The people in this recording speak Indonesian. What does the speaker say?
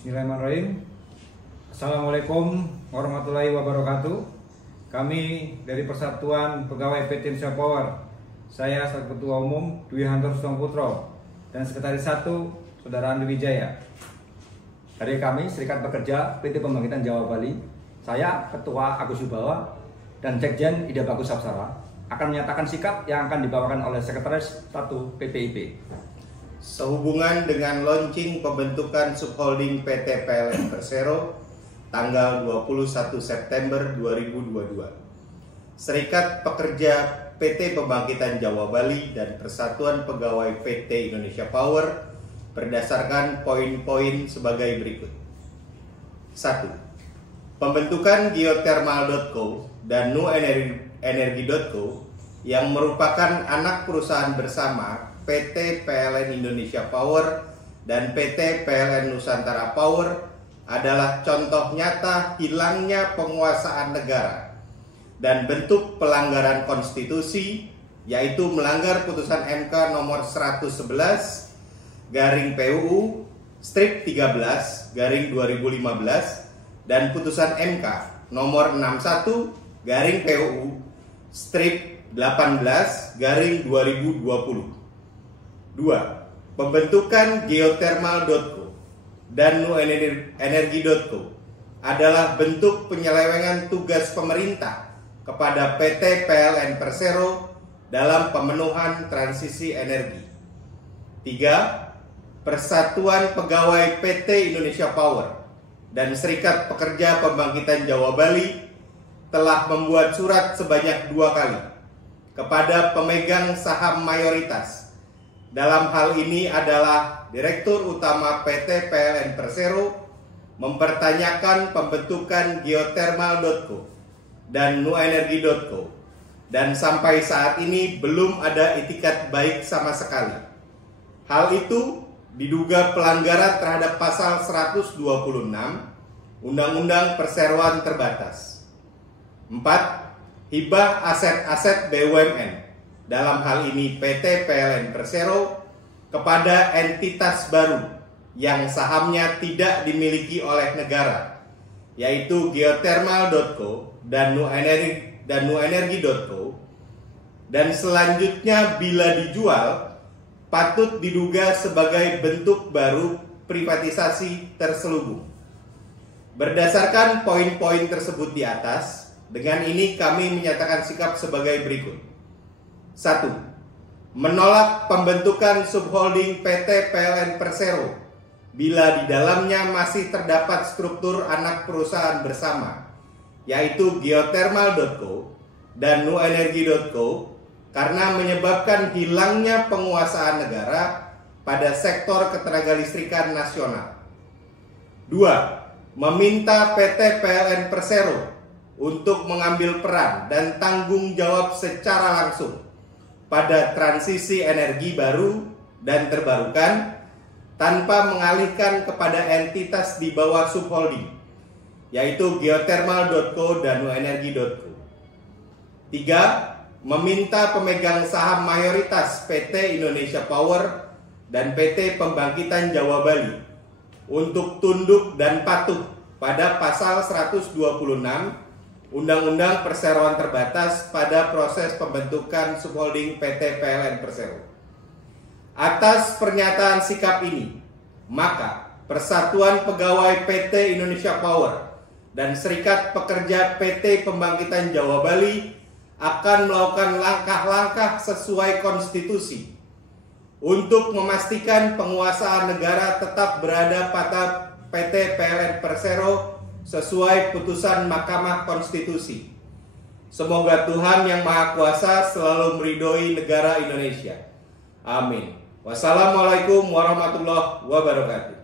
Bismillahirrahmanirrahim. Assalamualaikum warahmatullahi wabarakatuh. Kami dari Persatuan Pegawai PT Indonesia Power, saya selaku Ketua Umum Dwi Hantor Putro dan Sekretaris 1 Saudara Andi Wijaya. Dari kami Serikat Pekerja PT Pembangkitan Jawa Bali, saya Ketua Agus Wibawa dan Sekjen Ida Bagus Sapsara akan menyatakan sikap yang akan dibawakan oleh Sekretaris 1 PPIP. Sehubungan dengan launching pembentukan subholding PT PLN Persero tanggal 21 September 2022, Serikat Pekerja PT Pembangkitan Jawa Bali dan Persatuan Pegawai PT Indonesia Power berdasarkan poin-poin sebagai berikut. 1. Pembentukan Geothermal.co dan Nuenergi.co yang merupakan anak perusahaan bersama PT PLN Indonesia Power dan PT PLN Nusantara Power adalah contoh nyata hilangnya penguasaan negara dan bentuk pelanggaran konstitusi, yaitu melanggar putusan MK nomor 111 garing PUU strip 13 garing 2015 dan putusan MK nomor 61 garing PUU strip 18 garing 2020. 2. Pembentukan Geothermal.co dan Nuenergi.co adalah bentuk penyelewengan tugas pemerintah kepada PT PLN Persero dalam pemenuhan transisi energi. 3. Persatuan Pegawai PT Indonesia Power dan Serikat Pekerja Pembangkitan Jawa Bali telah membuat surat sebanyak 2 kali kepada pemegang saham mayoritas. Dalam hal ini adalah Direktur Utama PT PLN Persero mempertanyakan pembentukan Geothermal.co dan Nuenergi.co, dan sampai saat ini belum ada itikat baik sama sekali. Hal itu diduga pelanggaran terhadap pasal 126 Undang-Undang Perseroan Terbatas. 4. Hibah aset-aset BUMN, dalam hal ini PT PLN Persero, kepada entitas baru yang sahamnya tidak dimiliki oleh negara, yaitu Geothermal.co dan Nuenergi.co, dan selanjutnya bila dijual patut diduga sebagai bentuk baru privatisasi terselubung. Berdasarkan poin-poin tersebut di atas, dengan ini kami menyatakan sikap sebagai berikut. 1. Menolak pembentukan subholding PT PLN Persero bila di dalamnya masih terdapat struktur anak perusahaan bersama, yaitu Geothermal.co dan Nuenergi.co, karena menyebabkan hilangnya penguasaan negara pada sektor ketenagalistrikan nasional. 2. Meminta PT PLN Persero untuk mengambil peran dan tanggung jawab secara langsung pada transisi energi baru dan terbarukan tanpa mengalihkan kepada entitas di bawah subholding, yaitu Geothermal.co dan Nuenergi.co. 3. Meminta pemegang saham mayoritas PT Indonesia Power dan PT Pembangkitan Jawa Bali untuk tunduk dan patuh pada pasal 126 Undang-Undang Perseroan Terbatas pada proses pembentukan subholding PT PLN Persero. Atas pernyataan sikap ini, maka Persatuan Pegawai PT Indonesia Power dan Serikat Pekerja PT Pembangkitan Jawa Bali akan melakukan langkah-langkah sesuai konstitusi untuk memastikan penguasaan negara tetap berada pada PT PLN Persero sesuai putusan Mahkamah Konstitusi. Semoga Tuhan Yang Maha Kuasa selalu meridhoi negara Indonesia. Amin. Wassalamualaikum warahmatullahi wabarakatuh.